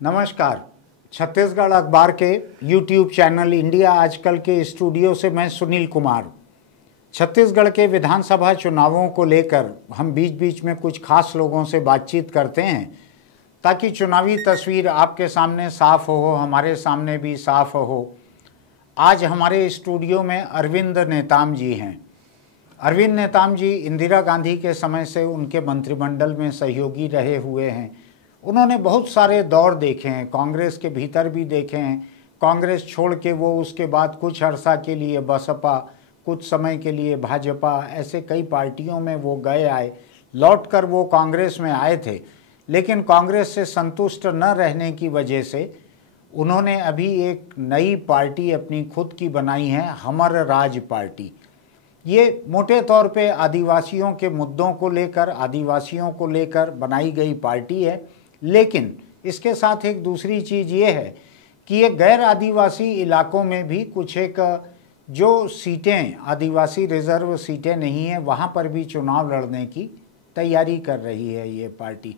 नमस्कार। छत्तीसगढ़ अखबार के YouTube चैनल इंडिया आजकल के स्टूडियो से मैं सुनील कुमार। छत्तीसगढ़ के विधानसभा चुनावों को लेकर हम बीच बीच में कुछ खास लोगों से बातचीत करते हैं ताकि चुनावी तस्वीर आपके सामने साफ हो, हमारे सामने भी साफ हो। आज हमारे स्टूडियो में अरविंद नेताम जी हैं। अरविंद नेताम जी इंदिरा गांधी के समय से उनके मंत्रिमंडल में सहयोगी रहे हुए हैं। उन्होंने बहुत सारे दौर देखे हैं, कांग्रेस के भीतर भी देखे हैं। कांग्रेस छोड़ के वो उसके बाद कुछ अरसा के लिए बसपा, कुछ समय के लिए भाजपा, ऐसे कई पार्टियों में वो गए आए। लौटकर वो कांग्रेस में आए थे, लेकिन कांग्रेस से संतुष्ट न रहने की वजह से उन्होंने अभी एक नई पार्टी अपनी खुद की बनाई है, हमर राज पार्टी। ये मोटे तौर पे आदिवासियों के मुद्दों को लेकर, आदिवासियों को लेकर बनाई गई पार्टी है। लेकिन इसके साथ एक दूसरी चीज़ ये है कि ये गैर आदिवासी इलाकों में भी कुछ एक जो सीटें आदिवासी रिजर्व सीटें नहीं हैं, वहाँ पर भी चुनाव लड़ने की तैयारी कर रही है ये पार्टी।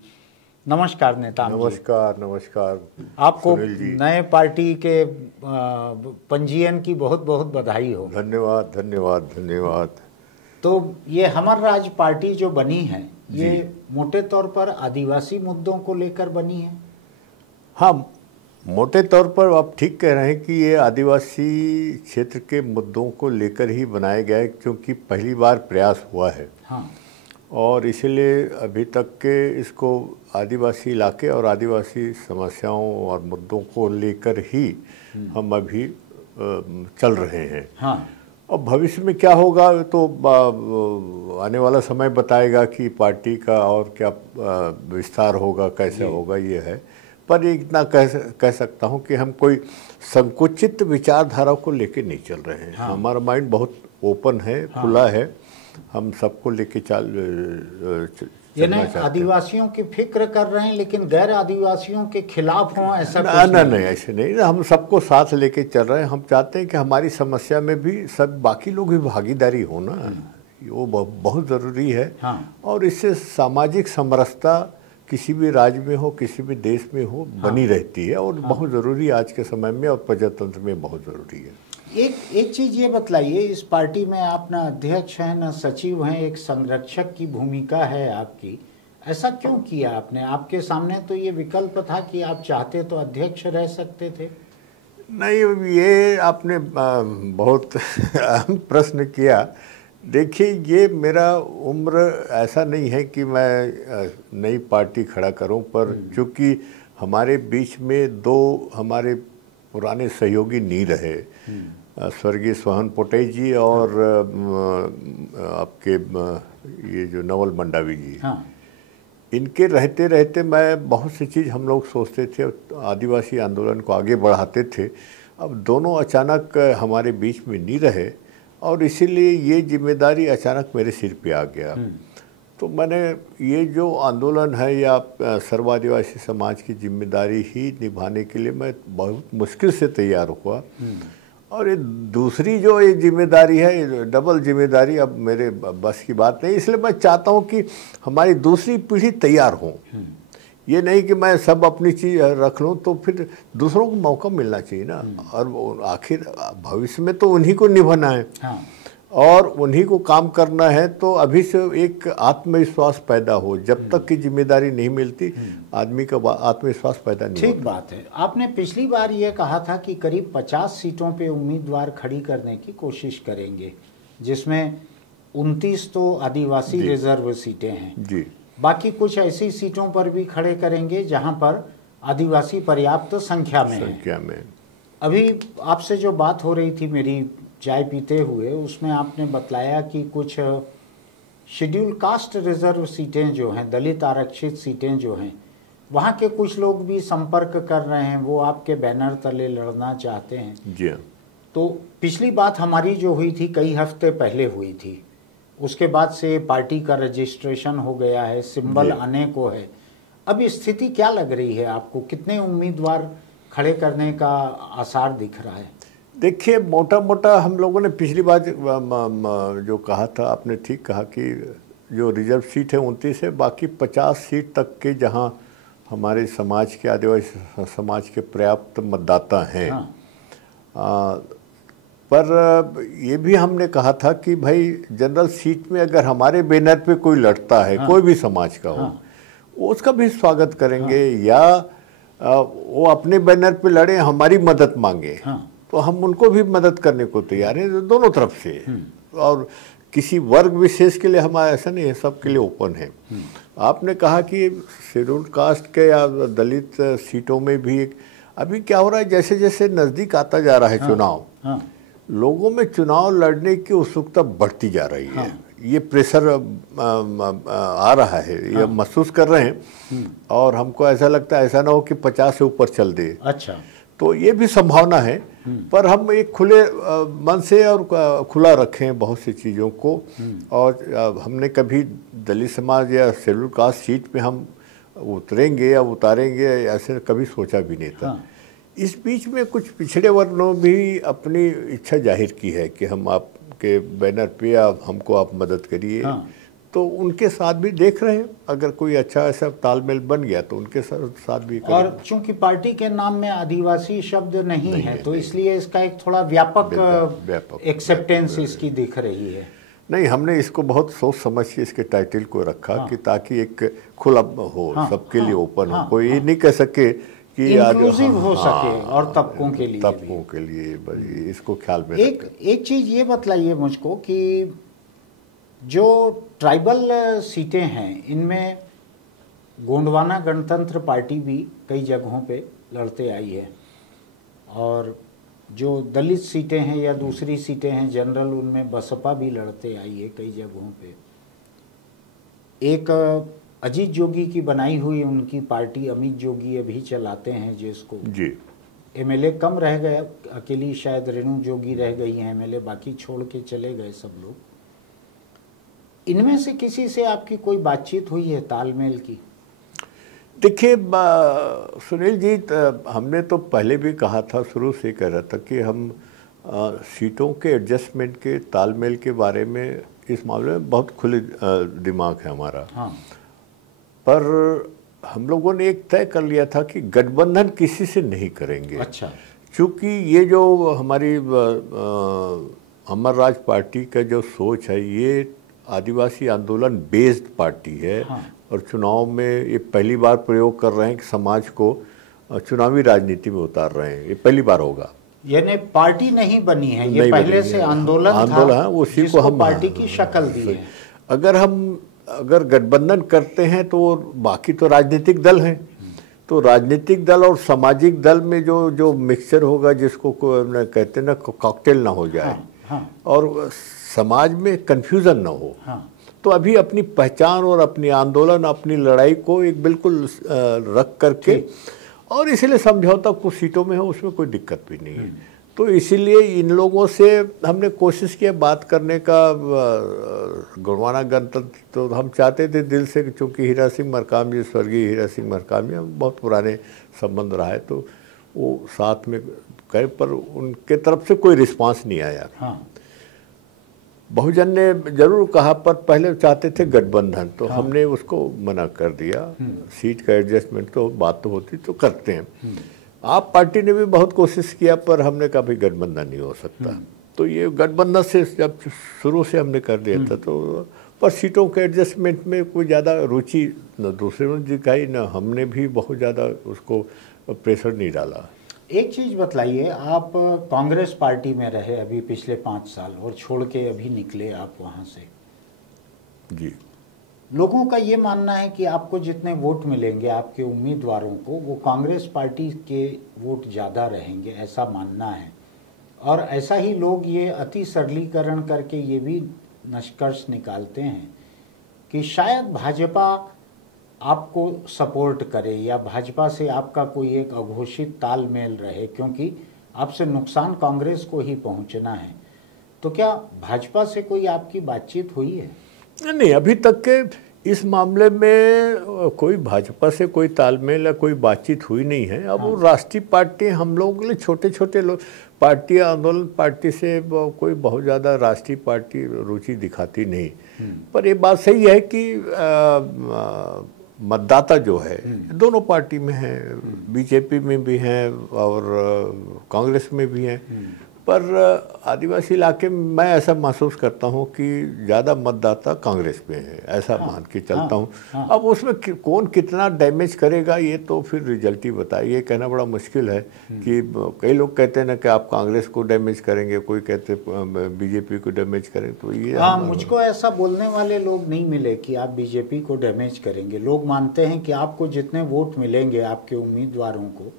नमस्कार नेताम जी। नमस्कार। नमस्कार आपको नए पार्टी के पंजीयन की बहुत बहुत बधाई हो। धन्यवाद धन्यवाद धन्यवाद। तो ये हमर राज पार्टी जो बनी है, ये मोटे तौर पर आदिवासी मुद्दों को लेकर बनी है। हाँ, मोटे तौर पर आप ठीक कह रहे हैं कि ये आदिवासी क्षेत्र के मुद्दों को लेकर ही बनाया गया है, क्योंकि पहली बार प्रयास हुआ है। हाँ। और इसीलिए अभी तक के इसको आदिवासी इलाके और आदिवासी समस्याओं और मुद्दों को लेकर ही हम अभी चल रहे हैं। हाँ। अब भविष्य में क्या होगा तो आने वाला समय बताएगा कि पार्टी का और क्या विस्तार होगा, कैसे होगा, ये है। पर इतना कह सकता हूँ कि हम कोई संकुचित विचारधारा को लेके नहीं चल रहे हैं। हाँ। हमारा माइंड बहुत ओपन है, खुला है। हम सबको लेके ये नहीं आदिवासियों की फिक्र कर रहे हैं, लेकिन गैर आदिवासियों के खिलाफ हों ऐसा नहीं, ऐसे नहीं। हम सबको साथ लेके चल रहे हैं। हम चाहते हैं कि हमारी समस्या में भी सब बाकी लोग भी भागीदारी हो ना, वो बहुत ज़रूरी है। हाँ। और इससे सामाजिक समरसता किसी भी राज्य में हो, किसी भी देश में हो, बनी रहती है और बहुत ज़रूरी आज के समय में और प्रजातंत्र में बहुत ज़रूरी है। एक चीज़ ये बतलाइए, इस पार्टी में आप न अध्यक्ष हैं न सचिव हैं, एक संरक्षक की भूमिका है आपकी। ऐसा क्यों किया आपने? आपके सामने तो ये विकल्प था कि आप चाहते तो अध्यक्ष रह सकते थे। नहीं, ये आपने बहुत अहम प्रश्न किया। देखिए, ये मेरा उम्र ऐसा नहीं है कि मैं नई पार्टी खड़ा करूं, पर चूँकि हमारे बीच में दो हमारे पुराने सहयोगी नहीं रहे, स्वर्गीय सोहन पोटे जी और आपके ये जो नवल मंडावी जी। हाँ। इनके रहते रहते मैं बहुत सी चीज़ हम लोग सोचते थे, आदिवासी आंदोलन को आगे बढ़ाते थे। अब दोनों अचानक हमारे बीच में नहीं रहे और इसीलिए ये जिम्मेदारी अचानक मेरे सिर पे आ गया। तो मैंने ये जो आंदोलन है या सर्व आदिवासी समाज की जिम्मेदारी ही निभाने के लिए मैं बहुत मुश्किल से तैयार हुआ। और ये दूसरी जो ये जिम्मेदारी है, ये डबल जिम्मेदारी अब मेरे बस की बात नहीं। इसलिए मैं चाहता हूँ कि हमारी दूसरी पीढ़ी तैयार हो। ये नहीं कि मैं सब अपनी चीज़ रख लूँ, तो फिर दूसरों को मौका मिलना चाहिए ना। और आखिर भविष्य में तो उन्हीं को निभाना है। हाँ। और उन्हीं को काम करना है। तो अभी से एक आत्मविश्वास पैदा हो। जब तक की जिम्मेदारी नहीं मिलती, आदमी का आत्मविश्वास पैदा नहीं होता। ठीक बात है। आपने पिछली बार ये कहा था कि करीब 50 सीटों पे उम्मीदवार खड़ी करने की कोशिश करेंगे, जिसमें 29 तो आदिवासी रिजर्व सीटें हैं जी। बाकी कुछ ऐसी सीटों पर भी खड़े करेंगे जहां पर आदिवासी पर्याप्त संख्या में। अभी आपसे जो बात हो रही थी मेरी चाय पीते हुए, उसमें आपने बतलाया कि कुछ शेड्यूल कास्ट रिजर्व सीटें जो हैं, दलित आरक्षित सीटें जो हैं, वहाँ के कुछ लोग भी संपर्क कर रहे हैं, वो आपके बैनर तले लड़ना चाहते हैं। जी। तो पिछली बात हमारी जो हुई थी कई हफ्ते पहले हुई थी, उसके बाद से पार्टी का रजिस्ट्रेशन हो गया है, सिंबल आने को है। अब स्थिति क्या लग रही है आपको? कितने उम्मीदवार खड़े करने का आसार दिख रहा है? देखिए, मोटा मोटा हम लोगों ने पिछली बार जो कहा था, आपने ठीक कहा कि जो रिजर्व सीट है 29 है, बाकी 50 सीट तक के जहां हमारे समाज के, आदिवासी समाज के पर्याप्त मतदाता हैं। पर ये भी हमने कहा था कि भाई जनरल सीट में अगर हमारे बैनर पे कोई लड़ता है, कोई भी समाज का हो, उसका भी स्वागत करेंगे। या वो अपने बैनर पे लड़े, हमारी मदद मांगे, तो हम उनको भी मदद करने को तैयार हैं, दोनों तरफ से। और किसी वर्ग विशेष के लिए हमारा ऐसा नहीं है, सबके लिए ओपन है। आपने कहा कि शेड्यूल्ड कास्ट के या दलित सीटों में भी अभी क्या हो रहा है, जैसे जैसे नज़दीक आता जा रहा है चुनाव, लोगों में चुनाव लड़ने की उत्सुकता बढ़ती जा रही है। ये प्रेशर आ रहा है, ये महसूस कर रहे हैं। और हमको ऐसा लगता है ऐसा ना हो कि 50 से ऊपर चल दे। अच्छा, तो ये भी संभावना है। पर हम एक खुले मन से और खुला रखें बहुत सी चीज़ों को। और हमने कभी दलित समाज या शेड्यूल कास्ट सीट पे हम उतरेंगे या उतारेंगे ऐसे कभी सोचा भी नहीं था। इस बीच में कुछ पिछड़े वर्गों भी अपनी इच्छा जाहिर की है कि हम आपके बैनर पे हमको आप मदद करिए। तो उनके साथ भी देख रहे हैं, अगर कोई अच्छा ऐसा तालमेल बन गया तो उनके साथ भी करें। और चूंकि पार्टी के नाम में आदिवासी शब्द नहीं है, तो इसलिए इसका एक थोड़ा व्यापक एक्सेप्टेंस इसकी दिख रही है। नहीं, हमने इसको बहुत सोच समझ के इसके टाइटल को रखा कि ताकि एक खुला हो, सबके लिए ओपन हो। कोई ये नहीं कह सके कि इंक्लूसिव हो सके और तबकों के लिए इसको ख्याल में एक चीज ये बतलाइए मुझको कि जो ट्राइबल सीटें हैं, इनमें गोंडवाना गणतंत्र पार्टी भी कई जगहों पे लड़ते आई है, और जो दलित सीटें हैं या दूसरी सीटें हैं जनरल, उनमें बसपा भी लड़ते आई है कई जगहों पे। एक अजीत जोगी की बनाई हुई उनकी पार्टी, अमित जोगी अभी चलाते हैं जिसको जी। एमएलए कम रह गए, अकेली शायद रेणु जोगी रह गई हैं एमएलए, बाकी छोड़ के चले गए सब लोग। इनमें से किसी से आपकी कोई बातचीत हुई है तालमेल की? देखिए सुनील जी, हमने तो पहले भी कहा था, शुरू से कह रहा था कि हम सीटों के एडजस्टमेंट के तालमेल के बारे में इस मामले में बहुत खुले दिमाग है हमारा। पर हम लोगों ने एक तय कर लिया था कि गठबंधन किसी से नहीं करेंगे। अच्छा। क्योंकि ये जो हमारी अमर राज पार्टी का जो सोच है, ये आदिवासी आंदोलन बेस्ड पार्टी है। और चुनाव में ये पहली बार प्रयोग कर रहे हैं कि समाज को चुनावी राजनीति में उतार रहे हैं। ये पहली बार होगा। यानी पार्टी नहीं बनी है, ये पहले से आंदोलन था, उसी को हम पार्टी की शक्ल दी है। अगर गठबंधन करते हैं तो बाकी तो राजनीतिक दल हैं, तो राजनीतिक दल और सामाजिक दल में जो मिक्सचर होगा, जिसको कहते हैं ना, कॉकटेल ना हो जाए। और समाज में कंफ्यूजन ना हो। तो अभी अपनी पहचान और अपनी आंदोलन, अपनी लड़ाई को एक बिल्कुल रख करके, और इसलिए समझौता कुछ सीटों में हो, उसमें कोई दिक्कत भी नहीं है। तो इसीलिए इन लोगों से हमने कोशिश किया बात करने का। गोंडवाना गणतंत्र तो हम चाहते थे दिल से, क्योंकि हीरा सिंह मरकाम जी, स्वर्गीय हीरा सिंह मरकाम जी, बहुत पुराने संबंध रहा है, तो वो साथ में गए, पर उनके तरफ से कोई रिस्पांस नहीं आया। बहुजन ने जरूर कहा, पर पहले चाहते थे गठबंधन, तो हमने उसको मना कर दिया। सीट का एडजस्टमेंट तो बात तो होती तो करते हैं। आप पार्टी ने भी बहुत कोशिश किया, पर हमने कहा भाई गठबंधन नहीं हो सकता। तो ये गठबंधन से जब शुरू से हमने कर दिया था, तो पर सीटों के एडजस्टमेंट में कोई ज़्यादा रुचि न दूसरे ने दिखाई, न हमने भी बहुत ज़्यादा उसको प्रेशर नहीं डाला। एक चीज़ बतलाइए, आप कांग्रेस पार्टी में रहे अभी पिछले 5 साल, और छोड़ के अभी निकले आप वहाँ से। जी। लोगों का ये मानना है कि आपको जितने वोट मिलेंगे आपके उम्मीदवारों को, वो कांग्रेस पार्टी के वोट ज़्यादा रहेंगे, ऐसा मानना है। और ऐसा ही लोग ये अति सरलीकरण करके ये भी निष्कर्ष निकालते हैं कि शायद भाजपा आपको सपोर्ट करे, या भाजपा से आपका कोई एक अघोषित तालमेल रहे, क्योंकि आपसे नुकसान कांग्रेस को ही पहुंचना है। तो क्या भाजपा से कोई आपकी बातचीत हुई है? नहीं, अभी तक के इस मामले में कोई भाजपा से कोई तालमेल या कोई बातचीत हुई नहीं है। अब वो राष्ट्रीय पार्टी, हम लोगों के लिए छोटे छोटे लोग, पार्टी आंदोलन पार्टी से कोई बहुत ज़्यादा राष्ट्रीय पार्टी रुचि दिखाती नहीं। पर ये बात सही है कि मतदाता जो है दोनों पार्टी में है, बीजेपी में भी हैं और कांग्रेस में भी हैं, पर आदिवासी इलाके में मैं ऐसा महसूस करता हूं कि ज़्यादा मतदाता कांग्रेस में है, ऐसा मान के चलता हूं। अब उसमें कौन कितना डैमेज करेगा ये तो फिर रिजल्ट ही बताए, ये कहना बड़ा मुश्किल है कि कई लोग कहते हैं ना कि आप कांग्रेस को डैमेज करेंगे, कोई कहते बीजेपी को डैमेज करेंगे, तो ये मुझको ऐसा बोलने वाले लोग नहीं मिले कि आप बीजेपी को डैमेज करेंगे। लोग मानते हैं कि आपको जितने वोट मिलेंगे आपके उम्मीदवारों को,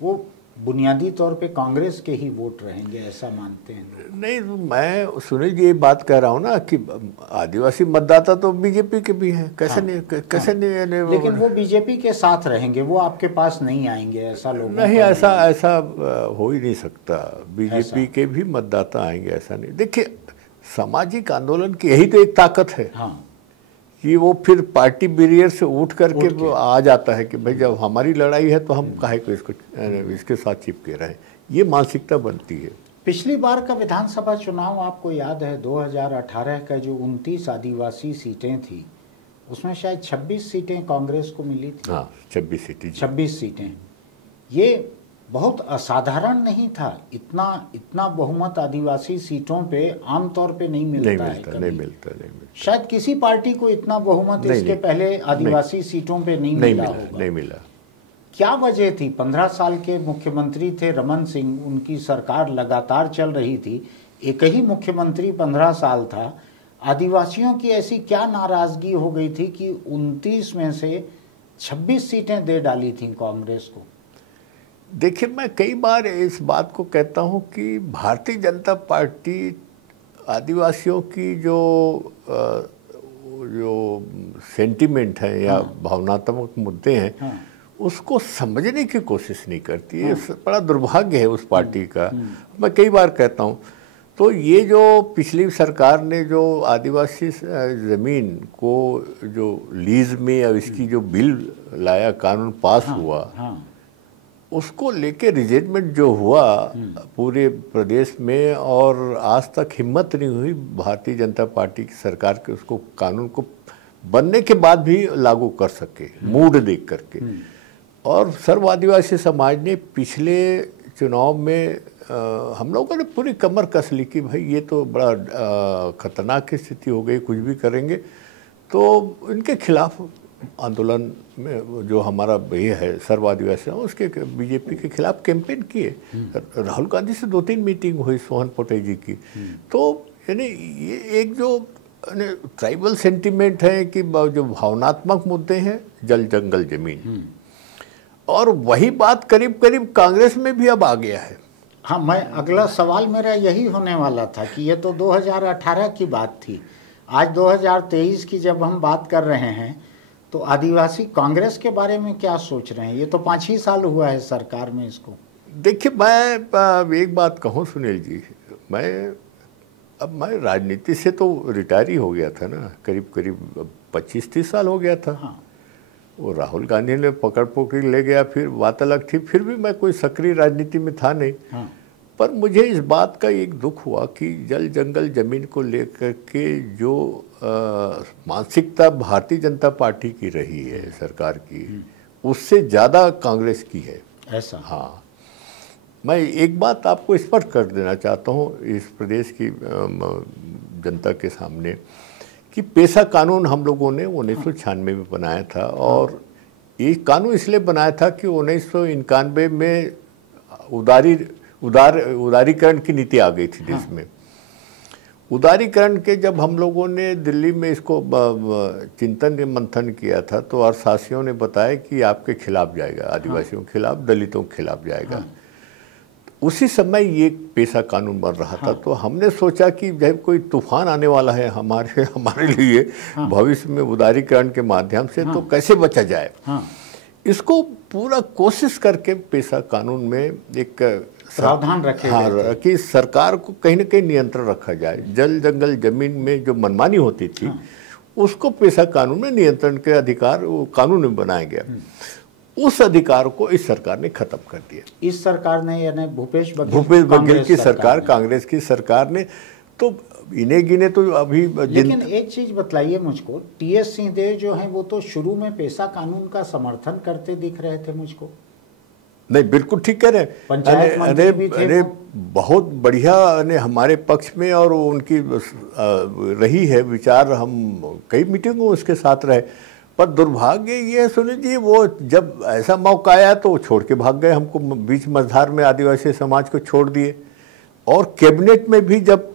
वो बुनियादी तौर पे कांग्रेस के ही वोट रहेंगे, ऐसा मानते हैं। नहीं, मैं सुनील जी ये बात कह रहा हूँ ना कि आदिवासी मतदाता तो बीजेपी के भी हैं, कैसे नहीं, लेकिन वो बीजेपी के साथ रहेंगे, वो आपके पास नहीं आएंगे, ऐसा लोग नहीं, ऐसा हो ही नहीं सकता। बीजेपी के भी मतदाता आएंगे, ऐसा नहीं। देखिए, सामाजिक आंदोलन की यही तो एक ताकत है कि वो फिर पार्टी बैरियर से उठ करके आ जाता है कि भाई जब हमारी लड़ाई है तो हम काहे को इसके साथ चिपके रहें, ये मानसिकता बनती है। पिछली बार का विधानसभा चुनाव आपको याद है, 2018 का जो 29 आदिवासी सीटें थी, उसमें शायद 26 सीटें कांग्रेस को मिली थी। हाँ, 26 सीटें। ये बहुत असाधारण नहीं था, इतना बहुमत आदिवासी सीटों पे आमतौर पे नहीं मिलता है। नहीं मिलता। शायद किसी पार्टी को इतना बहुमत इसके पहले आदिवासी सीटों पे नहीं मिला होगा। नहीं मिला। क्या वजह थी? 15 साल के मुख्यमंत्री थे रमन सिंह, उनकी सरकार लगातार चल रही थी, एक ही मुख्यमंत्री 15 साल था। आदिवासियों की ऐसी क्या नाराजगी हो गई थी कि 29 में से 26 सीटें दे डाली थी कांग्रेस को? देखिए, मैं कई बार इस बात को कहता हूं कि भारतीय जनता पार्टी आदिवासियों की जो सेंटिमेंट है या भावनात्मक मुद्दे हैं, उसको समझने की कोशिश नहीं करती है। बड़ा दुर्भाग्य है उस पार्टी का। मैं कई बार कहता हूं, तो ये जो पिछली सरकार ने जो आदिवासी ज़मीन को जो लीज में या इसकी जो बिल लाया, कानून पास हुआ, उसको लेके रिजेंटमेंट जो हुआ पूरे प्रदेश में, और आज तक हिम्मत नहीं हुई भारतीय जनता पार्टी की सरकार के उसको कानून को बनने के बाद भी लागू कर सके, मूड देख करके। और सर्व आदिवासी समाज ने पिछले चुनाव में हम लोगों ने पूरी कमर कस ली कि भाई ये तो बड़ा खतरनाक स्थिति हो गई, कुछ भी करेंगे, तो इनके खिलाफ आंदोलन में जो हमारा ये है सर्व आदिवासी, उसके बीजेपी के खिलाफ कैंपेन किए। राहुल गांधी से 2-3 मीटिंग हुई सोहन पोटे जी की। तो यानी ये एक जो ट्राइबल सेंटिमेंट है कि जो भावनात्मक मुद्दे हैं, जल जंगल जमीन, और वही बात करीब करीब कांग्रेस में भी अब आ गया है। हाँ, मैं अगला सवाल मेरा यही होने वाला था कि ये तो 2018 की बात थी, आज 2023 की जब हम बात कर रहे हैं, तो आदिवासी कांग्रेस के बारे में क्या सोच रहे हैं? ये तो 5 ही साल हुआ है सरकार में इसको। देखिए, मैं एक बात कहूँ सुनील जी, मैं राजनीति से तो रिटायर ही हो गया था ना, करीब 25-30 साल हो गया था। वो राहुल गांधी ने पकड़ ले गया, फिर बात अलग थी, फिर भी मैं कोई सक्रिय राजनीति में था नहीं। पर मुझे इस बात का एक दुख हुआ कि जल जंगल जमीन को लेकर के जो मानसिकता भारतीय जनता पार्टी की रही है सरकार की, उससे ज़्यादा कांग्रेस की है। ऐसा? हाँ, मैं एक बात आपको स्पष्ट कर देना चाहता हूँ इस प्रदेश की जनता के सामने कि पेशा कानून हम लोगों ने 1996 में बनाया था, और ये कानून इसलिए बनाया था कि 1991 में उदारीकरण की नीति आ गई थी देश में। उदारीकरण के जब हम लोगों ने दिल्ली में इसको चिंतन मंथन किया था, तो अर्थशास्त्रियों ने बताया कि आपके खिलाफ जाएगा, आदिवासियों के खिलाफ, दलितों के खिलाफ जाएगा। उसी समय ये पेशा कानून बन रहा था। तो हमने सोचा कि जब कोई तूफान आने वाला है हमारे लिए भविष्य में उदारीकरण के माध्यम से, तो कैसे बचा जाए, इसको पूरा कोशिश करके पेशा कानून में एक प्रावधान रखे कि सरकार को कहीं न कहीं नियंत्रण रखा जाए। जल जंगल जमीन में जो मनमानी होती थी, उसको पेशा कानून में नियंत्रण के अधिकार वो कानून में बनाया गया। उस अधिकार को इस सरकार ने खत्म कर दिया। इस सरकार ने, यानी भूपेश बघेल की सरकार, कांग्रेस की सरकार ने। तो इन्हें गिने तो अभी लेकिन एक चीज बतलाइए मुझको, टीएस सिंहदेव जो हैं वो तो शुरू में पेशा कानून का समर्थन करते दिख रहे थे मुझको। नहीं, बिल्कुल ठीक कह रहे हैं। पंचायत मंत्री भी थे अरे वो। बहुत बढ़िया हमारे पक्ष में और उनकी रही है विचार, हम कई मीटिंगों में उसके साथ रहे। पर दुर्भाग्य ये है सुनील जी, वो जब ऐसा मौका आया तो छोड़ के भाग गए, हमको बीच मझधार में आदिवासी समाज को छोड़ दिए। और कैबिनेट में भी जब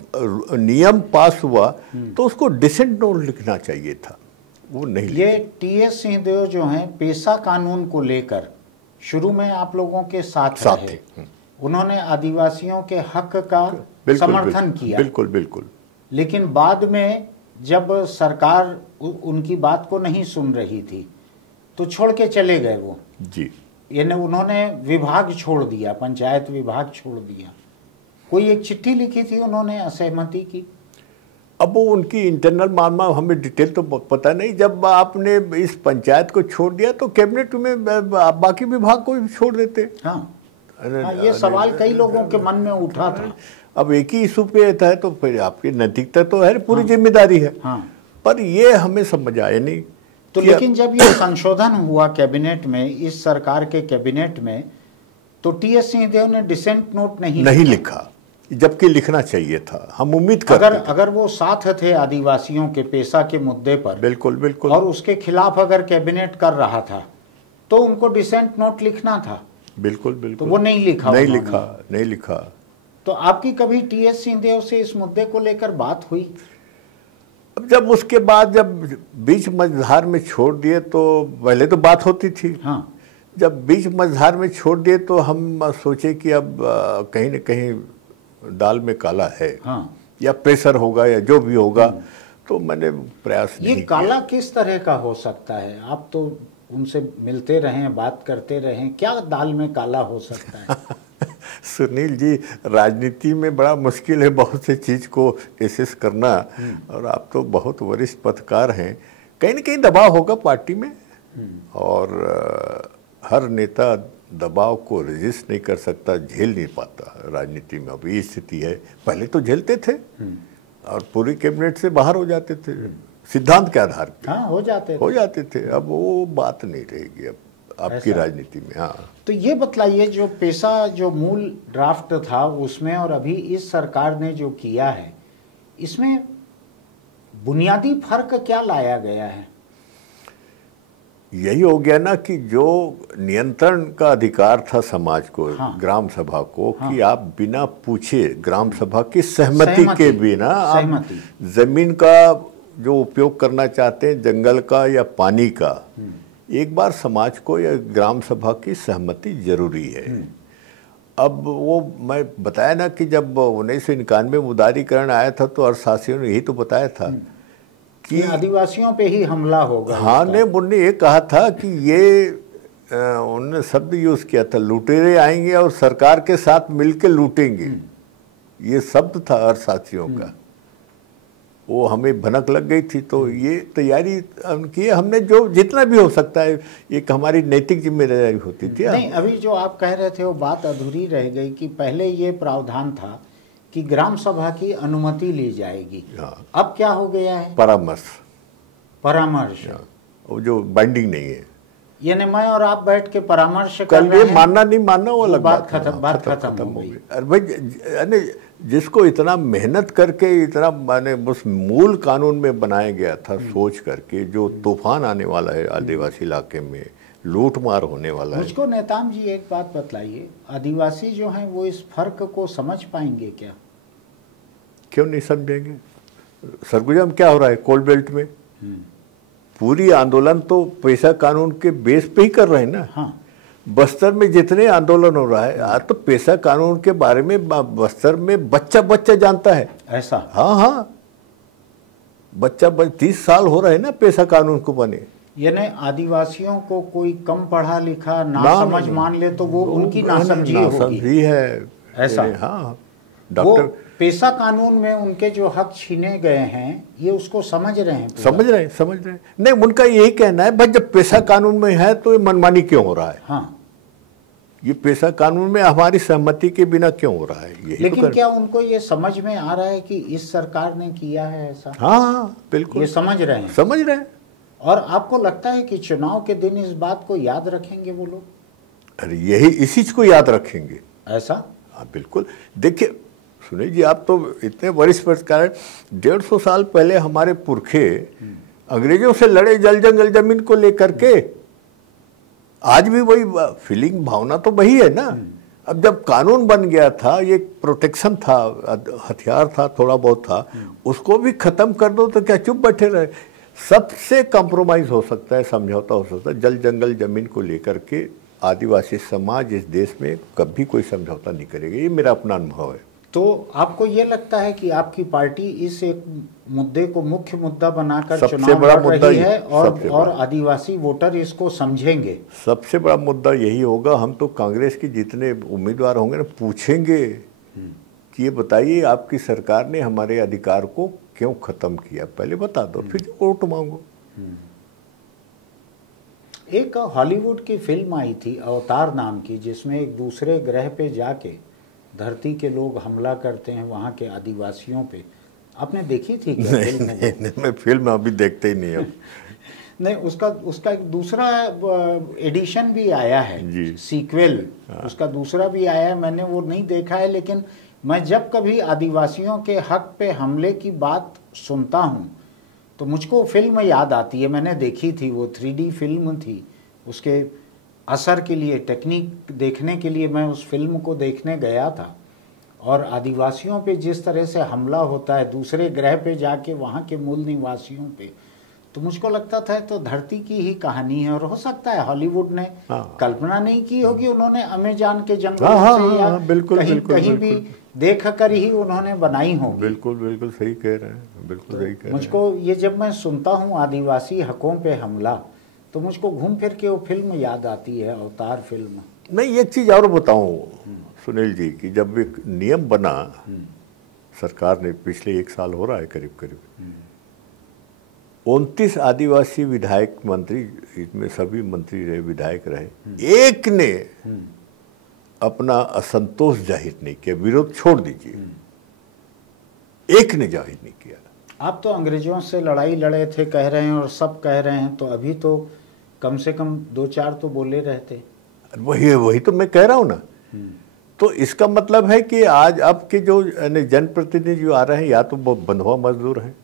नियम पास हुआ तो उसको डिसेंट नोट लिखना चाहिए था, वो नहीं ये टीएस सिंहदेव जो हैं पेशा कानून को लेकर शुरू में आप लोगों के साथ रहे। उन्होंने आदिवासियों के हक का समर्थन किया। बिल्कुल बिल्कुल। लेकिन बाद में जब सरकार उनकी बात को नहीं सुन रही थी तो छोड़ के चले गए वो जी। यानी उन्होंने विभाग छोड़ दिया, पंचायत विभाग छोड़ दिया। कोई एक चिट्ठी लिखी थी उन्होंने असहमति की। अब वो उनकी इंटरनल मामला हमें डिटेल तो पता नहीं। जब आपने इस पंचायत को छोड़ दिया तो कैबिनेट में बाकी विभाग को भी छोड़ देते। हाँ, ये सवाल कई लोगों के मन में उठा था। अब एक ही इशू पे है तो फिर आपकी नैतिकता तो है, पूरी जिम्मेदारी है। हाँ। पर ये हमें समझ आया नहीं तो। लेकिन जब ये संशोधन हुआ कैबिनेट में, इस सरकार के कैबिनेट में, तो टीएस सिंहदेव ने डिसेंट नोट नहीं लिखा, जबकि लिखना चाहिए था। हम उम्मीद करते थे। अगर वो साथ थे आदिवासियों के पेशा के मुद्दे पर, बिल्कुल बिल्कुल, और उसके खिलाफ अगर कैबिनेट कर रहा था तो उनको डिसेंट नोट लिखना था। बिल्कुल बिल्कुल। तो वो नहीं लिखा। नहीं लिखा। तो आपकी कभी टीएस सिंहदेव से इस मुद्दे को लेकर बात हुई? अब जब उसके बाद जब बीच मझधार में छोड़ दिए तो पहले तो बात होती थी। हाँ। जब बीच मझधार में छोड़ दिए तो हम सोचे कि अब कहीं न कहीं दाल में काला है। हाँ। या प्रेशर होगा या जो भी होगा। तो मैंने प्रयास नहीं किया। ये काला किस तरह का हो सकता है? आप तो उनसे मिलते रहे, बात करते रहे, क्या दाल में काला हो सकता है? सुनील जी, राजनीति में बड़ा मुश्किल है बहुत सी चीज को एसेस करना। और आप तो बहुत वरिष्ठ पत्रकार हैं, कहीं न कहीं दबाव होगा पार्टी में। और हर नेता दबाव को रेजिस्ट नहीं कर सकता, झेल नहीं पाता। राजनीति में अभी स्थिति है। पहले तो झेलते थे और पूरी कैबिनेट से बाहर हो जाते थे सिद्धांत के आधार पर। हाँ, हो जाते थे। अब वो बात नहीं रहेगी अब आपकी राजनीति में। हाँ। तो ये बतलाइए, जो पेशा जो मूल ड्राफ्ट था उसमें और अभी इस सरकार ने जो किया है, इसमें बुनियादी फर्क क्या लाया गया है? यही हो गया ना कि जो नियंत्रण का अधिकार था समाज को, हाँ। ग्राम सभा को, हाँ। कि आप बिना पूछे ग्राम सभा की सहमति के बिना आप जमीन का जो उपयोग करना चाहते हैं, जंगल का या पानी का, एक बार समाज को या ग्राम सभा की सहमति जरूरी है। अब वो मैं बताया ना कि जब 1991 में उदारीकरण आया था तो अर्थशास्त्रियों ने यही तो बताया था कि आदिवासियों पे ही हमला होगा। हाँ, ने उन्होंने ये कहा था कि ये उन्होंने शब्द यूज किया था, लुटेरे आएंगे और सरकार के साथ मिलकर लूटेंगे। ये शब्द था अर्थशास्त्रियों का। वो हमें भनक लग गई थी। तो ये तैयारी की हमने, जो जितना भी हो सकता है, एक हमारी नैतिक जिम्मेदारी होती थी। नहीं, अभी जो आप कह रहे थे वो बात अधूरी रह गई कि पहले ये प्रावधान था कि ग्राम सभा की अनुमति ली जाएगी। हाँ। अब क्या हो गया है? परामर्श। वो जो बाइंडिंग नहीं है, यानी मैं और आप बैठ के परामर्श कर कल ये मानना नहीं मानना वो अलग बात खत्म हो गई। अरे भाई, जिसको इतना मेहनत करके इतना माने उस मूल कानून में बनाया गया था, सोच करके, जो तूफान आने वाला है आदिवासी इलाके में, लूट मार होने वाला है। मुझको नेताम जी एक बात बतलाइए, आदिवासी जो हैं वो इस फर्क को समझ पाएंगे क्या? क्यों नहीं समझेंगे? सरगुजा में क्या हो रहा है? कोल बेल्ट में पूरी आंदोलन तो पेशा कानून के बेस पे ही कर रहे हैं ना। हाँ। बस्तर में जितने आंदोलन हो रहा है आज तो पेशा कानून के बारे में बस्तर में बच्चा जानता है। ऐसा? हाँ, बच्चा 30 साल हो रहे हैं ना पेशा कानून को बने। यानी आदिवासियों को कोई कम पढ़ा लिखा ना समझ मान ले तो वो उनकी नासमझी है। ऐसा? हाँ, डॉक्टर पेशा कानून में उनके जो हक छीने गए हैं ये उसको समझ रहे हैं? समझ रहे हैं। नहीं, उनका यही कहना है भाई, जब पेशा कानून में है तो ये मनमानी क्यों हो रहा है? हाँ। ये पेशा कानून में हमारी सहमति के बिना क्यों हो रहा है? यही लेकिन तो क्या उनको ये समझ में आ रहा है कि इस सरकार ने किया है ऐसा? हाँ बिल्कुल, ये समझ रहे हैं, समझ रहे हैं। और आपको लगता है कि चुनाव के दिन इस बात को याद रखेंगे वो लोग? अरे यही इसी चीज को याद रखेंगे ऐसा? हाँ बिल्कुल। देखिए सुनील जी, आप तो इतने वरिष्ठ पत्रकार हैं, 150 साल पहले हमारे पुरखे अंग्रेजों से लड़े जल जंगल जमीन को लेकर के। आज भी वही फीलिंग, भावना तो वही है ना। अब जब कानून बन गया था, ये प्रोटेक्शन था, हथियार था, थोड़ा बहुत था, उसको भी खत्म कर दो तो क्या चुप बैठे रहे? सबसे कॉम्प्रोमाइज हो सकता है, समझौता हो सकता है। जल जंगल जमीन को लेकर के आदिवासी समाज इस देश में कभी कोई समझौता नहीं करेगा, ये मेरा अपना अनुभव है। तो आपको ये लगता है कि आपकी पार्टी इस एक मुद्दे को मुख्य मुद्दा बनाकर सबसे चुनाव बड़ा लड़ मुद्दा रही है और बड़ा। आदिवासी वोटर इसको समझेंगे? सबसे बड़ा मुद्दा यही होगा। हम तो कांग्रेस के जितने उम्मीदवार होंगे ना, पूछेंगे कि ये बताइए आपकी सरकार ने हमारे अधिकार को क्यों खत्म किया, पहले बता दो, फिर वोट मांगो। एक हॉलीवुड की फिल्म आई थी अवतार नाम की, जिसमें एक दूसरे ग्रह पे जाके धरती के लोग हमला करते हैं वहाँ के आदिवासियों पे। आपने देखी थी क्या फिल्म? नहीं, मैं फिल्म अभी देखते ही नहीं अब। नहीं, उसका एक दूसरा एडिशन भी आया है, सीक्वल उसका दूसरा भी आया है। मैंने वो नहीं देखा है, लेकिन मैं जब कभी आदिवासियों के हक पे हमले की बात सुनता हूँ तो मुझको फिल्म याद आती है। मैंने देखी थी, वो 3D फिल्म थी। उसके असर के लिए, टेक्निक देखने के लिए मैं उस फिल्म को देखने गया था, और आदिवासियों पे जिस तरह से हमला होता है दूसरे ग्रह पे जाके वहाँ के मूल निवासियों पे, तो मुझको लगता था तो धरती की ही कहानी है। और हो सकता है हॉलीवुड ने कल्पना नहीं की होगी, उन्होंने अमेज़न के जंगलों से या कहीं भी देख कर ही उन्होंने बनाई होगी। बिल्कुल बिल्कुल सही कह रहे हैं, बिल्कुल सही कह रहे हैं। मुझको ये जब मैं सुनता हूँ आदिवासी हकों पे हमला, तो मुझको घूम फिर के वो फिल्म याद आती है, अवतार फिल्म। मैं एक चीज़ और बताऊँ सुनील जी, कि जब एक नियम बना सरकार ने, पिछले 1 साल हो रहा है करीब करीब, 29 आदिवासी विधायक मंत्री, इसमें सभी मंत्री रहे, विधायक रहे, एक ने अपना असंतोष जाहिर नहीं किया, विरोध छोड़ दीजिए, एक ने जाहिर नहीं किया। आप तो अंग्रेजों से लड़ाई लड़े थे कह रहे हैं, और सब कह रहे हैं, तो अभी तो कम से कम 2-4 तो बोले रहते। वही तो मैं कह रहा हूँ ना। तो इसका मतलब है कि आज अब के जो जनप्रतिनिधि जो आ रहे हैं, या तो वो बंधुआ मजदूर हैं,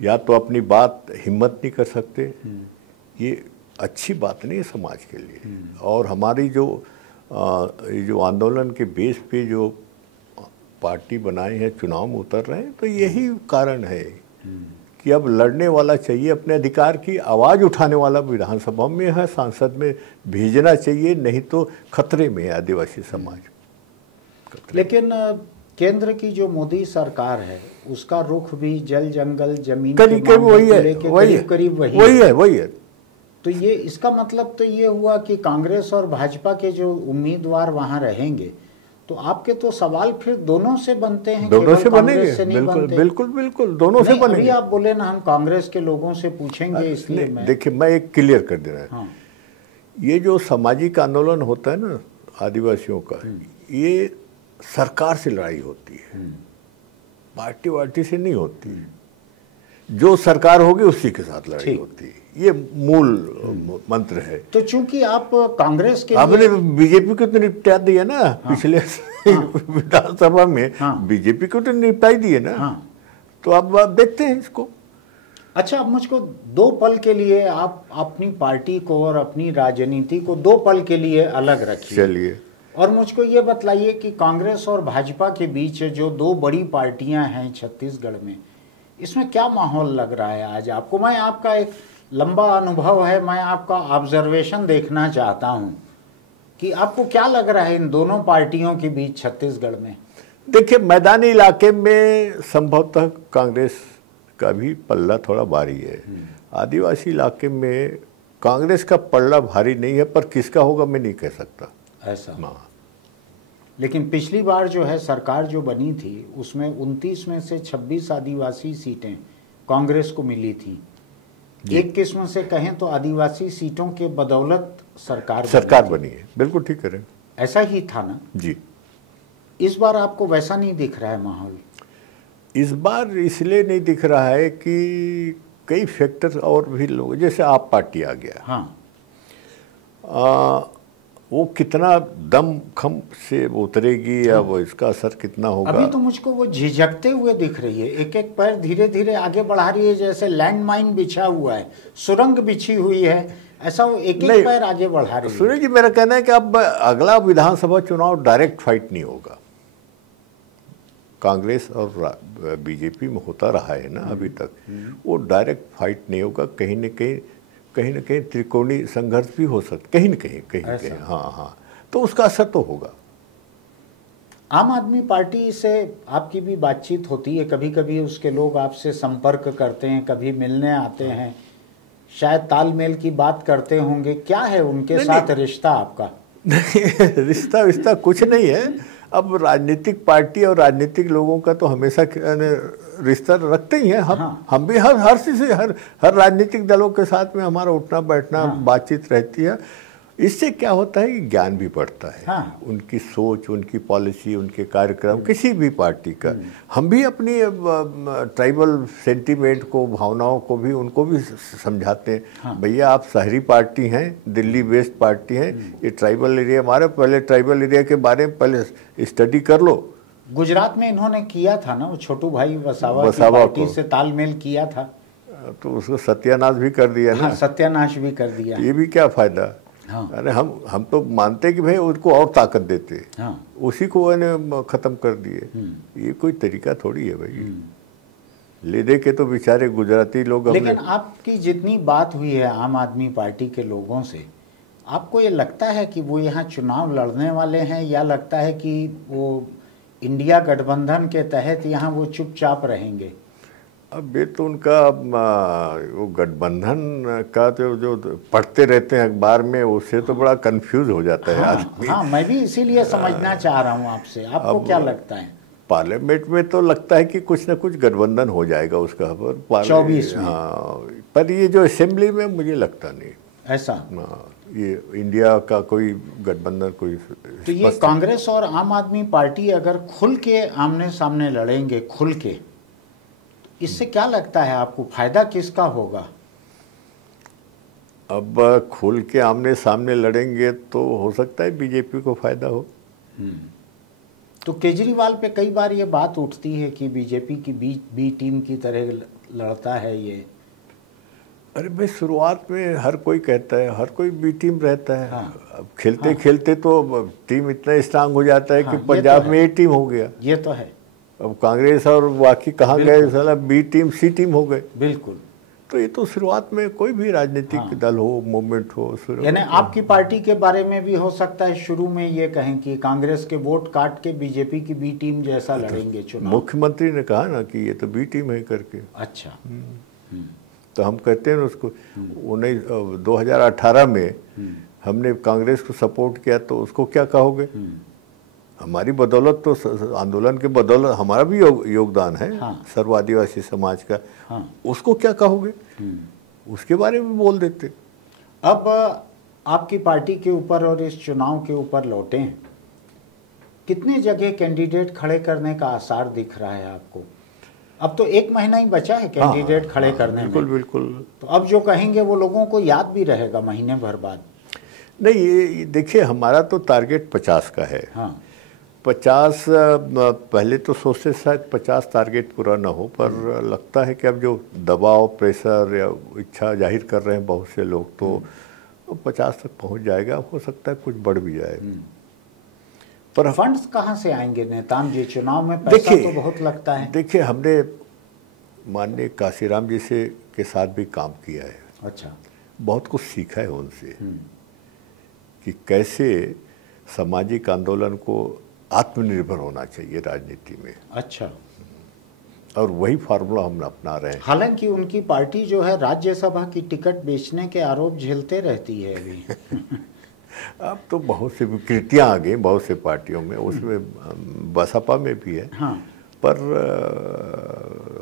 या तो अपनी बात हिम्मत नहीं कर सकते। ये अच्छी बात नहीं है समाज के लिए। और हमारी जो आंदोलन के बेस पे जो पार्टी बनाए हैं, चुनाव में उतर रहे हैं, तो यही कारण है कि अब लड़ने वाला चाहिए, अपने अधिकार की आवाज़ उठाने वाला विधानसभा में है, सांसद में भेजना चाहिए, नहीं तो खतरे में है आदिवासी समाज। लेकिन केंद्र की जो मोदी सरकार है, उसका रुख भी जल जंगल जमीन करीब वही है। तो ये इसका मतलब तो ये हुआ कि कांग्रेस और भाजपा के जो उम्मीदवार वहां रहेंगे, तो आपके तो सवाल फिर दोनों से बनते हैं, दोनों से बनेंगे। बिल्कुल दोनों से बनेंगे। अभी आप बोले ना हम कांग्रेस के लोगों से पूछेंगे, इसलिए देखिए मैं एक क्लियर कर दे रहा है। हाँ। ये जो सामाजिक आंदोलन होता है ना आदिवासियों का, ये सरकार से लड़ाई होती है, पार्टी वार्टी से नहीं होती। जो सरकार होगी उसी के साथ लड़ाई होती है, ये मूल मंत्र है। तो चूंकि आप कांग्रेस के आपने बीजेपी को तो निपटा दिया ना। हाँ। पिछले विधानसभा में बीजेपी को तो निपटाई दिए ना। तो अब आप देखते हैं इसको। अच्छा, अब मुझको 2 पल के लिए आप अपनी पार्टी को और अपनी राजनीति को 2 पल के लिए अलग रखिए। चलिए, और मुझको ये बतलाइए कि कांग्रेस और भाजपा के बीच जो 2 बड़ी पार्टियां हैं छत्तीसगढ़ में, इसमें क्या माहौल लग रहा है आज आपको? मैं आपका एक लंबा अनुभव है, मैं आपका ऑब्जर्वेशन देखना चाहता हूं कि आपको क्या लग रहा है इन दोनों पार्टियों के बीच छत्तीसगढ़ में। देखिए, मैदानी इलाके में संभवतः कांग्रेस का भी पल्ला थोड़ा भारी है। आदिवासी इलाके में कांग्रेस का पल्ला भारी नहीं है, पर किसका होगा मैं नहीं कह सकता ऐसा। लेकिन पिछली बार जो है सरकार जो बनी थी, उसमें 29 में से 26 आदिवासी सीटें कांग्रेस को मिली थी। एक किस्म से कहें तो आदिवासी सीटों के बदौलत सरकार बनी है। बिल्कुल ठीक करें, ऐसा ही था ना जी। इस बार आपको वैसा नहीं दिख रहा है माहौल? इस बार इसलिए नहीं दिख रहा है कि कई फैक्टर और भी लोग, जैसे आप पार्टी आ गया, हाँ, वो कितना दम खम से उतरेगी या वो इसका असर कितना होगा। अभी तो मुझको वो झिझकते हुए दिख रही है, एक एक पैर धीरे धीरे आगे बढ़ा रही है, जैसे लैंडमाइन बिछा हुआ है, सुरंग बिछी हुई है, ऐसा वो एक एक पैर आगे बढ़ा रही है। सूर्य जी, मेरा कहना है कि अब अगला विधानसभा चुनाव डायरेक्ट फाइट नहीं होगा। कांग्रेस और बीजेपी में होता रहा है ना अभी तक, वो डायरेक्ट फाइट नहीं होगा। कहीं न कहीं त्रिकोणीय संघर्ष भी हो सकता, कहीं न कहीं। हाँ, तो उसका असर तो होगा। आम आदमी पार्टी से आपकी भी बातचीत होती है, कभी कभी उसके लोग आपसे संपर्क करते हैं, कभी मिलने आते हैं, शायद तालमेल की बात करते होंगे, क्या है उनके साथ रिश्ता आपका? नहीं, रिश्ता कुछ नहीं है। अब राजनीतिक पार्टी और राजनीतिक लोगों का तो हमेशा रिश्ता रखते ही हैं हम भी हर राजनीतिक दलों के साथ में हमारा उठना बैठना बातचीत रहती है। इससे क्या होता है कि ज्ञान भी बढ़ता है, उनकी सोच, उनकी पॉलिसी, उनके कार्यक्रम, किसी भी पार्टी का। हम भी अपनी ट्राइबल सेंटीमेंट को, भावनाओं को भी, उनको भी समझाते हैं। भैया आप शहरी पार्टी हैं, दिल्ली बेस्ड पार्टी हैं, ये ट्राइबल एरिया हमारे, पहले ट्राइबल एरिया के बारे में पहले स्टडी कर लो। गुजरात में इन्होंने किया था ना, वो छोटू भाई वसावा की पार्टी से तालमेल किया था, तो उसको सत्यानाश भी कर दिया ना। सत्यानाश भी कर दिया। ये भी क्या फायदा। अरे हम तो मानते कि भाई उनको और ताकत देते, उसी को उन्हें खत्म कर दिए। ये कोई तरीका थोड़ी है भाई। ले दे के तो बेचारे गुजराती लोग। लेकिन आपकी जितनी बात हुई है आम आदमी पार्टी के लोगों से, आपको ये लगता है कि वो यहाँ चुनाव लड़ने वाले हैं, या लगता है कि वो इंडिया गठबंधन के तहत यहाँ वो चुपचाप रहेंगे? अब ये तो उनका वो गठबंधन का जो पढ़ते रहते हैं अखबार में, उससे तो बड़ा कंफ्यूज हो जाता है आदमी। मैं भी इसीलिए समझना चाह रहा हूँ आपसे, आपको क्या लगता है? पार्लियामेंट में तो लगता है कि कुछ न कुछ गठबंधन हो जाएगा उसका, पर 24 में। पर ये जो असेंबली में मुझे लगता नहीं ऐसा। ये इंडिया का कोई गठबंधन कोई। तो ये कांग्रेस और आम आदमी पार्टी अगर खुल के आमने सामने लड़ेंगे, खुल के, इससे क्या लगता है आपको, फायदा किसका होगा? अब खुल के आमने सामने लड़ेंगे तो हो सकता है बीजेपी को फायदा हो। तो केजरीवाल पे कई बार ये बात उठती है कि बीजेपी की बी टीम की तरह लड़ता है ये। अरे भाई, शुरुआत में हर कोई कहता है, हर कोई बी टीम रहता है। अब खेलते खेलते तो टीम इतना स्ट्रांग हो जाता है कि पंजाब में ए टीम हो गया। ये तो है। अब कांग्रेस और बाकी कहाँ गए, साला बी टीम सी टीम हो गए। बिल्कुल। तो ये तो शुरुआत में कोई भी राजनीतिक दल हो, मूवमेंट हो, यानी आपकी पार्टी के बारे में भी हो सकता है शुरू में ये कहें कि कांग्रेस के वोट काट के बीजेपी की बी टीम जैसा लड़ेंगे चुनाव। मुख्यमंत्री ने कहा ना कि ये तो बी टीम है करके। अच्छा। तो हम कहते हैं उसको 2018 में हमने कांग्रेस को सपोर्ट किया, तो उसको क्या कहोगे? हमारी बदौलत तो, आंदोलन के बदौलत हमारा भी योगदान है, सर्व आदिवासी समाज का। उसको क्या कहोगे? उसके बारे में बोल देते। अब आपकी पार्टी के ऊपर और इस चुनाव के ऊपर लौटे हैं, कितने जगह कैंडिडेट खड़े करने का आसार दिख रहा है आपको? अब तो 1 महीना ही बचा है कैंडिडेट खड़े करने में। बिल्कुल। तो अब जो कहेंगे वो लोगों को याद भी रहेगा महीने भर बाद। नहीं, ये देखिए, हमारा तो टारगेट 50 का है। 50 पहले तो सोचते शायद 50 टारगेट पूरा ना हो, पर लगता है कि अब जो दबाव, प्रेशर या इच्छा जाहिर कर रहे हैं बहुत से लोग, तो 50 तक पहुंच जाएगा। हो सकता है कुछ बढ़ भी जाए। पर फंड्स कहाँ से आएंगे नेताम जी? चुनाव में पैसा तो बहुत लगता है। देखिए, हमने माननीय काशीराम जी से के साथ भी काम किया है। अच्छा। बहुत कुछ सीखा है उनसे कि कैसे सामाजिक आंदोलन को आत्मनिर्भर होना चाहिए राजनीति में। अच्छा। और वही फार्मूला हम अपना रहे हैं। हालांकि उनकी पार्टी जो है राज्यसभा की टिकट बेचने के आरोप झेलते रहती है अभी। अब तो बहुत सी विकृतियां आ गई बहुत से पार्टियों में, उसमें बसपा में भी है। पर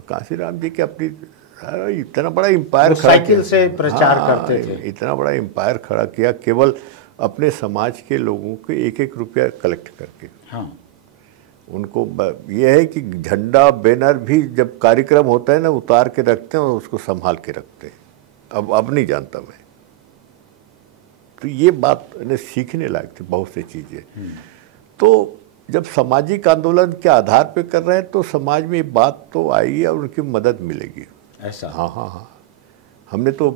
काशीराम जी की अपनी इतना बड़ा एम्पायर खड़ा साइकिल से प्रचार करते थे। इतना बड़ा एम्पायर खड़ा किया केवल अपने समाज के लोगों के एक एक रुपया कलेक्ट करके। हाँ, उनको यह है कि झंडा बैनर भी जब कार्यक्रम होता है ना उतार के रखते हैं और उसको संभाल के रखते हैं। अब नहीं जानता मैं, तो ये बात ने सीखने लायक थी बहुत सी चीज़ें। तो जब सामाजिक आंदोलन के आधार पे कर रहे हैं तो समाज में बात तो आई है और उनकी मदद मिलेगी। ऐसा? हाँ हाँ हाँ, हमने तो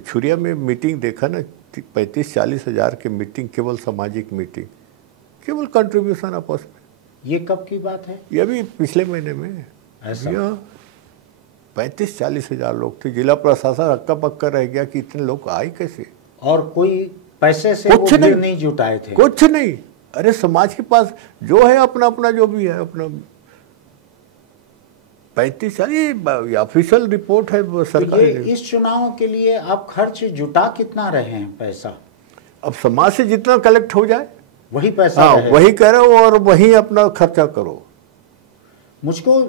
छुरिया में मीटिंग देखा ना, 35-40 हज़ार की मीटिंग, केवल सामाजिक मीटिंग, केवल कंट्रीब्यूशन आपस में। ये कब की बात है? ये अभी पिछले महीने में। ऐसा? 35-40 हज़ार लोग थे। जिला प्रशासन हक्का बक्का रह गया कि इतने लोग आए कैसे। और कोई पैसे से कुछ वो नहीं जुटाए थे? कुछ नहीं। अरे समाज के पास जो है अपना अपना जो भी है अपना 35-40 ऑफिशियल रिपोर्ट है सरकार। इस चुनाव के लिए आप खर्च जुटा कितना रहे हैं पैसा? अब समाज से जितना कलेक्ट हो जाए वही पैसा। हाँ, वही करो और वही अपना खर्चा करो। मुझको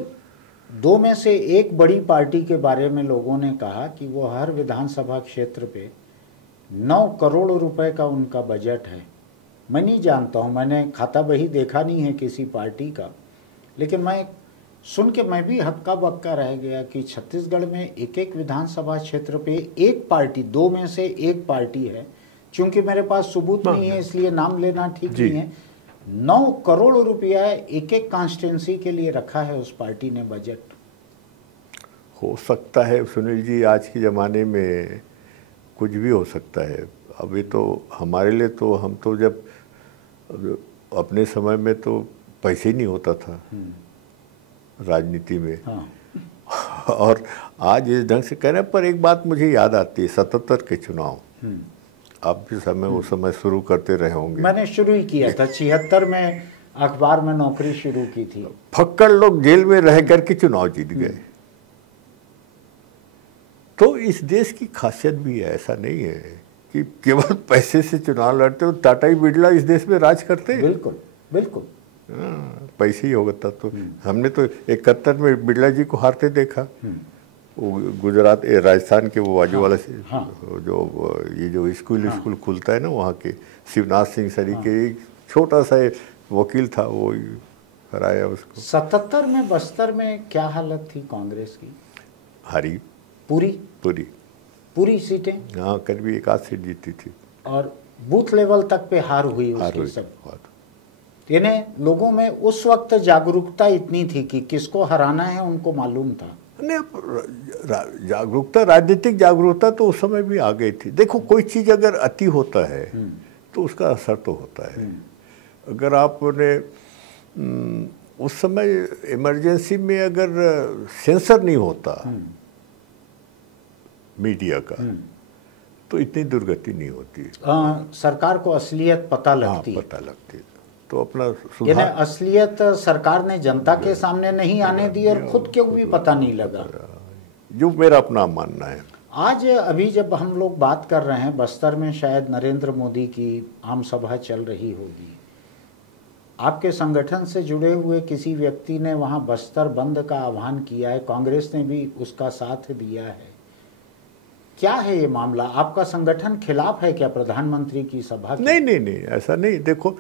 दो में से एक बड़ी पार्टी के बारे में लोगों ने कहा कि वो हर विधानसभा क्षेत्र पे 9 करोड़ रुपए का उनका बजट है। मैं नहीं जानता हूँ, मैंने खाता बही देखा नहीं है किसी पार्टी का, लेकिन मैं सुन के मैं भी हक्का बक्का रह गया कि छत्तीसगढ़ में एक एक विधानसभा क्षेत्र पे एक पार्टी, दो में से एक पार्टी है। चूंकि मेरे पास सबूत नहीं है इसलिए नाम लेना ठीक नहीं है। 9 करोड़ रुपया एक एक कॉन्स्टिट्यूंसी के लिए रखा है उस पार्टी ने बजट। हो सकता है सुनील जी, आज के ज़माने में कुछ भी हो सकता है। अभी तो हमारे लिए तो हम तो जब अपने समय में तो पैसे ही नहीं होता था राजनीति में। हाँ। और आज इस ढंग से कह रहे हैं। पर एक बात मुझे याद आती है, 77 के चुनाव, आप भी समय उस समय शुरू करते रहे होंगे। मैंने शुरू ही किया था 76 में, अखबार में नौकरी शुरू की थी। फक्कड़ लोग जेल में रह करके चुनाव जीत गए। तो इस देश की खासियत भी है, ऐसा नहीं है कि केवल पैसे से चुनाव लड़ते हो। टाटा बिरला इस देश में राज करते हैं। बिल्कुल बिल्कुल। पैसे ही होगा तो हमने तो 71 में बिरला जी को हारते देखा। वो गुजरात राजस्थान के वो बाजू वाला जो ये जो स्कूल खुलता है ना वहाँ के शिवनाथ सिंह सरी के एक छोटा सा वकील था, वो हराया उसको। 77 में बस्तर में क्या हालत थी कांग्रेस की? हारी पूरी सीटें। हाँ, करीब 1 आध सीट जीती थी और बूथ लेवल तक पे हार हुई उसकी सब। यानी लोगों में उस वक्त जागरूकता इतनी थी कि किसको हराना है उनको मालूम था। नहीं, जागरूकता, राजनीतिक जागरूकता तो उस समय भी आ गई थी। देखो, कोई चीज़ अगर अति होता है तो उसका असर तो होता है। अगर आपने उस समय इमरजेंसी में अगर सेंसर नहीं होता मीडिया का तो इतनी दुर्गति नहीं होती। सरकार को असलियत पता लगती। हाँ, पता लगती तो अपना सुधार। यानी असलियत सरकार ने जनता के सामने नहीं आने दी और खुद क्यों भी पता नहीं लगा, जो मेरा अपना मानना है। आज अभी जब हम लोग बात कर रहे हैं, बस्तर में शायद नरेंद्र मोदी की आम सभा चल रही होगी। आपके संगठन से जुड़े हुए किसी व्यक्ति ने वहां बस्तर बंद का आह्वान किया है, कांग्रेस ने भी उसका साथ दिया है। क्या है ये मामला? आपका संगठन खिलाफ है क्या प्रधानमंत्री की सभा की? नहीं, ऐसा नहीं। देखो,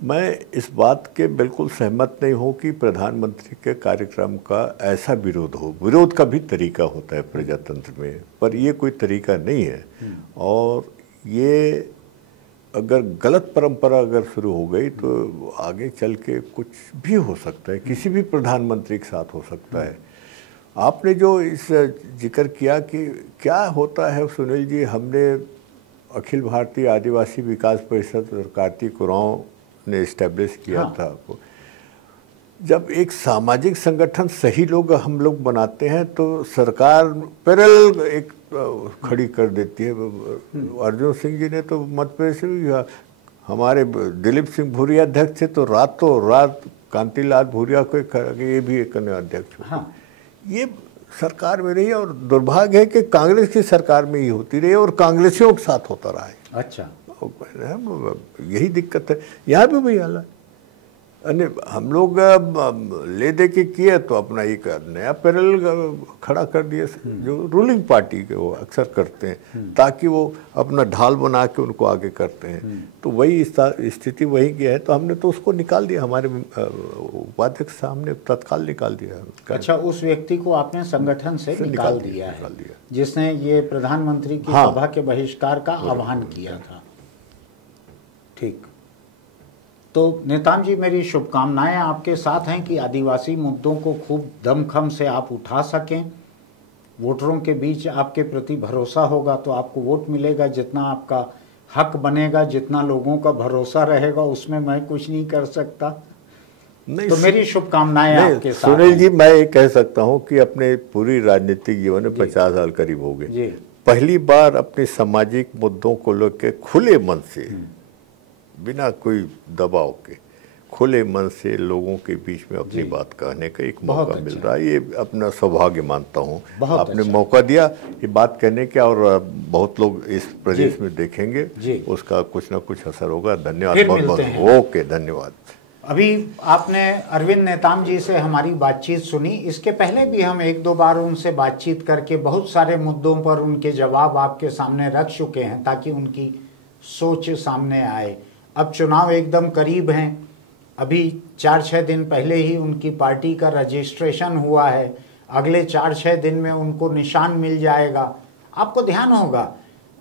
मैं इस बात के बिल्कुल सहमत नहीं हूँ कि प्रधानमंत्री के कार्यक्रम का ऐसा विरोध हो। विरोध का भी तरीका होता है प्रजातंत्र में, पर ये कोई तरीका नहीं है। और ये अगर गलत परंपरा अगर शुरू हो गई तो आगे चल के कुछ भी हो सकता है, किसी भी प्रधानमंत्री के साथ हो सकता है। आपने जो इस जिक्र किया कि क्या होता है सुनील जी, हमने अखिल भारतीय आदिवासी विकास परिषद और कार्तिक उरांव ने इस्टेब्लिश किया था आपको। जब एक सामाजिक संगठन सही लोग हम लोग बनाते हैं तो सरकार पैरेलल एक खड़ी कर देती है। अर्जुन सिंह जी ने तो मध्य प्रदेश से हमारे दिलीप सिंह भूरिया अध्यक्ष थे तो रातों रात कांतिलाल भूरिया को ये भी एक अध्यक्ष हुआ। ये सरकार में रही और दुर्भाग्य है कि कांग्रेस की सरकार में ही होती रही और कांग्रेसियों के साथ होता रहा है। अच्छा, यही दिक्कत है। यहाँ भी वही हाल है। अरे हम लोग ले दे के किए तो अपना एक नया पैनल खड़ा कर दिया, जो रूलिंग पार्टी के वो अक्सर करते हैं, ताकि वो अपना ढाल बना के उनको आगे करते हैं। तो वही स्थिति वही की है, तो हमने तो उसको निकाल दिया, हमारे उपाध्यक्ष साहब ने तत्काल निकाल दिया। अच्छा, उस व्यक्ति को आपने संगठन से निकाल दिया है, जिसने ये प्रधानमंत्री की सभा के बहिष्कार का आह्वान किया था। ठीक, तो नेताम जी, मेरी शुभकामनाएं आपके साथ हैं कि आदिवासी मुद्दों को खूब दमखम से आप उठा सकें। वोटरों के बीच आपके प्रति भरोसा होगा तो आपको वोट मिलेगा, जितना आपका हक बनेगा, जितना लोगों का भरोसा रहेगा, उसमें मैं कुछ नहीं कर सकता। नहीं, तो मेरी शुभकामनाएं आपके साथ। सुनील जी, मैं ये कह सकता हूं कि अपने पूरी राजनीतिक जीवन में 50 साल करीब हो गए, पहली बार अपने सामाजिक मुद्दों को लेकर खुले मन से, बिना कोई दबाव के, खुले मन से लोगों के बीच में अपनी बात कहने का एक मौका मिल रहा है। ये अपना सौभाग्य मानता हूँ, आपने मौका दिया ये बात कहने का, और बहुत लोग इस प्रदेश में देखेंगे, उसका कुछ ना कुछ असर होगा। धन्यवाद, बहुत बहुत। ओके, धन्यवाद। अभी आपने अरविंद नेताम जी से हमारी बातचीत सुनी, इसके पहले भी हम एक दो बार उनसे बातचीत करके बहुत सारे मुद्दों पर उनके जवाब आपके सामने रख चुके हैं, ताकि उनकी सोच सामने आए। अब चुनाव एकदम करीब हैं, अभी 4-6 दिन पहले ही उनकी पार्टी का रजिस्ट्रेशन हुआ है, अगले 4-6 दिन में उनको निशान मिल जाएगा। आपको ध्यान होगा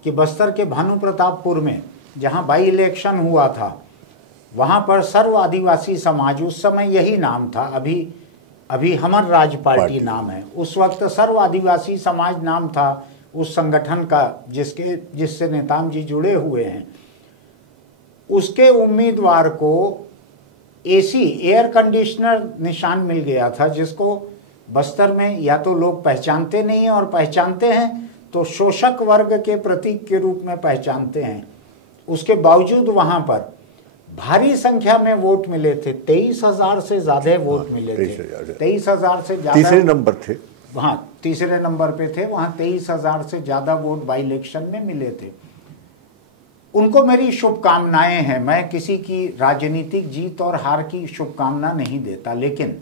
कि बस्तर के भानु प्रतापपुर में जहां बाई इलेक्शन हुआ था, वहां पर सर्व आदिवासी समाज, उस समय यही नाम था, अभी हमर राज पार्टी नाम है, उस वक्त सर्व आदिवासी समाज नाम था उस संगठन का जिससे नेताम जी जुड़े हुए हैं। उसके उम्मीदवार को एसी, एयर कंडीशनर निशान मिल गया था, जिसको बस्तर में या तो लोग पहचानते नहीं हैं, और पहचानते हैं तो शोषक वर्ग के प्रतीक के रूप में पहचानते हैं। उसके बावजूद वहां पर भारी संख्या में वोट मिले थे, 23,000 से ज्यादा वोट मिले थे, 23,000 से ज्यादा, तीसरे नंबर थे, हाँ तीसरे नंबर पे थे, वहां 23,000 से ज्यादा वोट बाई इलेक्शन में मिले थे। उनको मेरी शुभकामनाएं हैं। मैं किसी की राजनीतिक जीत और हार की शुभकामना नहीं देता, लेकिन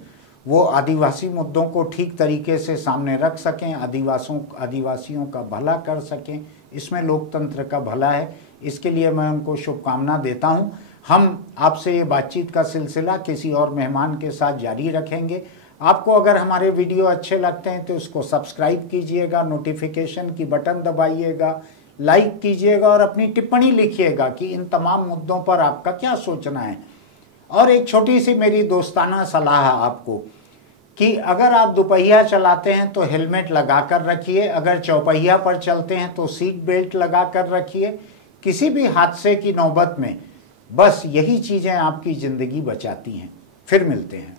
वो आदिवासी मुद्दों को ठीक तरीके से सामने रख सकें, आदिवासियों का भला कर सकें, इसमें लोकतंत्र का भला है, इसके लिए मैं उनको शुभकामना देता हूं। हम आपसे ये बातचीत का सिलसिला किसी और मेहमान के साथ जारी रखेंगे। आपको अगर हमारे वीडियो अच्छे लगते हैं तो उसको सब्सक्राइब कीजिएगा, नोटिफिकेशन की बटन दबाइएगा, लाइक कीजिएगा और अपनी टिप्पणी लिखिएगा कि इन तमाम मुद्दों पर आपका क्या सोचना है। और एक छोटी सी मेरी दोस्ताना सलाह आपको कि अगर आप दुपहिया चलाते हैं तो हेलमेट लगा कर रखिए, अगर चौपहिया पर चलते हैं तो सीट बेल्ट लगा कर रखिए। किसी भी हादसे की नौबत में बस यही चीज़ें आपकी ज़िंदगी बचाती हैं। फिर मिलते हैं।